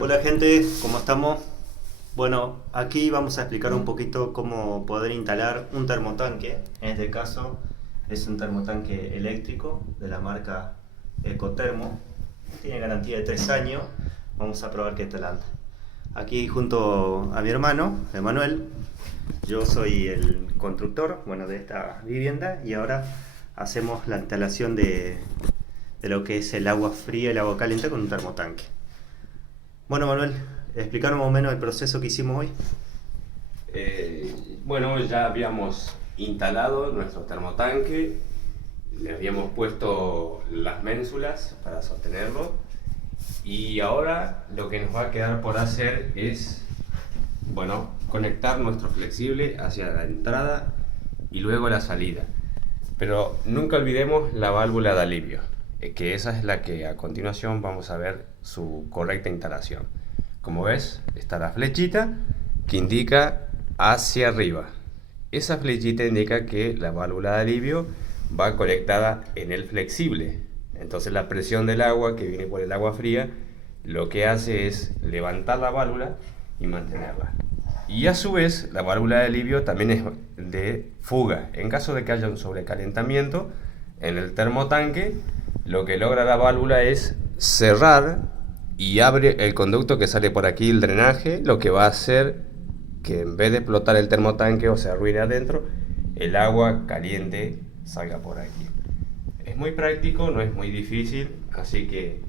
Hola gente, ¿cómo estamos? Bueno, aquí vamos a explicar un poquito cómo poder instalar un termotanque. En este caso es un termotanque eléctrico de la marca Ecotermo. Tiene garantía de 3 años. Vamos a probar qué tal anda. Aquí junto a mi hermano, Emanuel, yo soy el constructor, bueno, de esta vivienda y ahora hacemos la instalación de lo que es el agua fría y el agua caliente con un termotanque. Bueno, Manuel, explicar más o menos el proceso que hicimos hoy. Bueno, ya habíamos instalado nuestro termotanque, le habíamos puesto las ménsulas para sostenerlo y ahora lo que nos va a quedar por hacer es, bueno, conectar nuestro flexible hacia la entrada y luego la salida. Pero nunca olvidemos la válvula de alivio, que esa es la que a continuación vamos a ver su correcta instalación. Como ves, está la flechita que indica hacia arriba. Esa flechita indica que la válvula de alivio va conectada en el flexible. Entonces la presión del agua que viene por el agua fría lo que hace es levantar la válvula y mantenerla. Y a su vez, la válvula de alivio también es de fuga. En caso de que haya un sobrecalentamiento en el termotanque, lo que logra la válvula es cerrar y abre el conducto que sale por aquí, el drenaje, lo que va a hacer que en vez de explotar el termotanque o se arruine adentro, el agua caliente salga por aquí. Es muy práctico, no es muy difícil, así que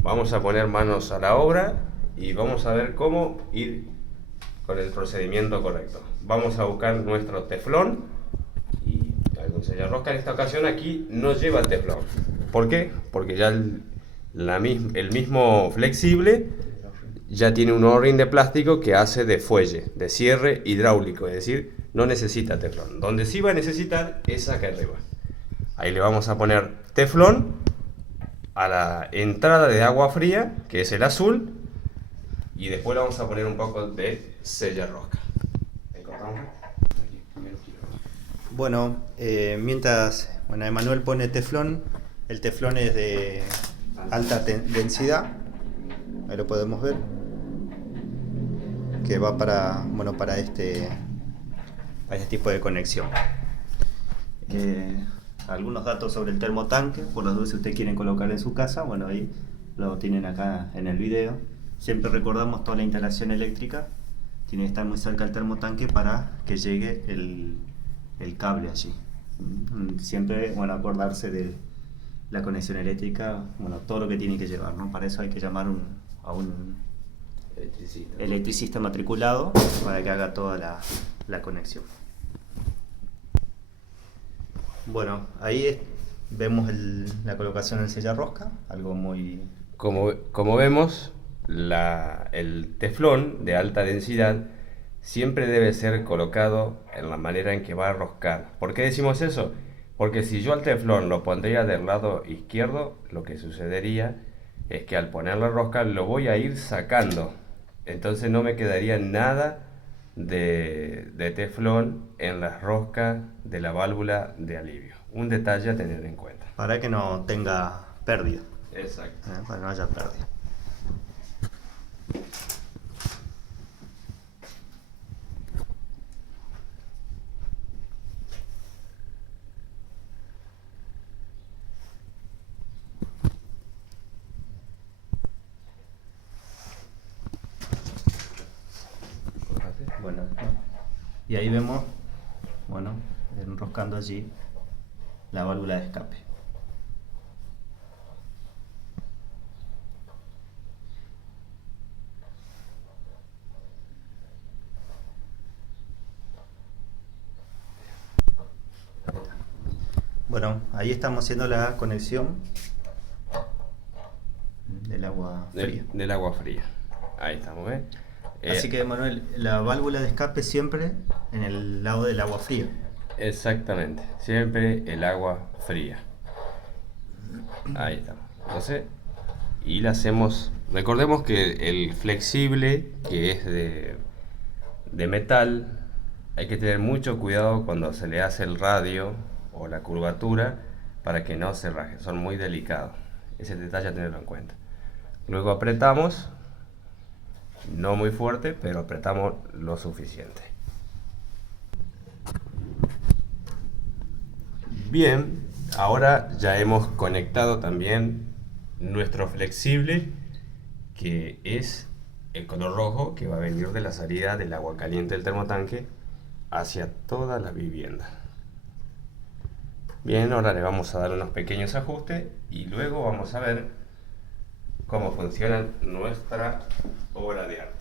vamos a poner manos a la obra y vamos a ver cómo ir con el procedimiento correcto. Vamos a buscar nuestro teflón y algún sellarrosca. En esta ocasión aquí no lleva teflón. ¿Por qué? Porque ya el mismo flexible ya tiene un O-ring de plástico que hace de fuelle, de cierre hidráulico, es decir, no necesita teflón. Donde sí va a necesitar es acá arriba. Ahí le vamos a poner teflón a la entrada de agua fría, que es el azul, y después le vamos a poner un poco de sellarrosca. ¿Encontramos? Aquí, primero quiero. Bueno, mientras Emanuel pone teflón, el teflón es de alta densidad, ahí lo podemos ver, que va para este tipo de conexión. Algunos datos sobre el termotanque, por las dudas si ustedes quieren colocar en su casa, bueno, ahí lo tienen acá en el video. Siempre recordamos toda la instalación eléctrica, tiene que estar muy cerca del termotanque para que llegue el cable allí. Siempre, bueno, acordarse de la conexión eléctrica, bueno, todo lo que tiene que llevar, ¿no? Para eso hay que llamar a un electricista matriculado para que haga toda la conexión. Bueno, ahí vemos la colocación del sellarrosca, algo muy... Como vemos, el teflón de alta densidad siempre debe ser colocado en la manera en que va a roscar. ¿Por qué decimos eso? Porque si yo al teflón lo pondría del lado izquierdo, lo que sucedería es que al poner la rosca lo voy a ir sacando. Entonces no me quedaría nada de teflón en la rosca de la válvula de alivio. Un detalle a tener en cuenta. para que no tenga pérdida, Exacto. para que no haya pérdida. Bueno, y ahí vemos, bueno, enroscando allí la válvula de escape. Bueno, ahí estamos haciendo la conexión del agua fría. Del agua fría. Ahí estamos, ¿ves? Así que, Manuel, la válvula de escape siempre en el lado del agua fría. Exactamente, siempre el agua fría. Ahí estamos. Entonces, y la hacemos. Recordemos que el flexible, que es de metal, hay que tener mucho cuidado cuando se le hace el radio o la curvatura para que no se raje. Son muy delicados. Ese detalle a tenerlo en cuenta. Luego apretamos no muy fuerte, pero apretamos lo suficiente. Bien, ahora ya hemos conectado también nuestro flexible, que es el color rojo que va a venir de la salida del agua caliente del termotanque hacia toda la vivienda. Bien, ahora le vamos a dar unos pequeños ajustes y luego vamos a ver cómo funciona nuestra obra de arte.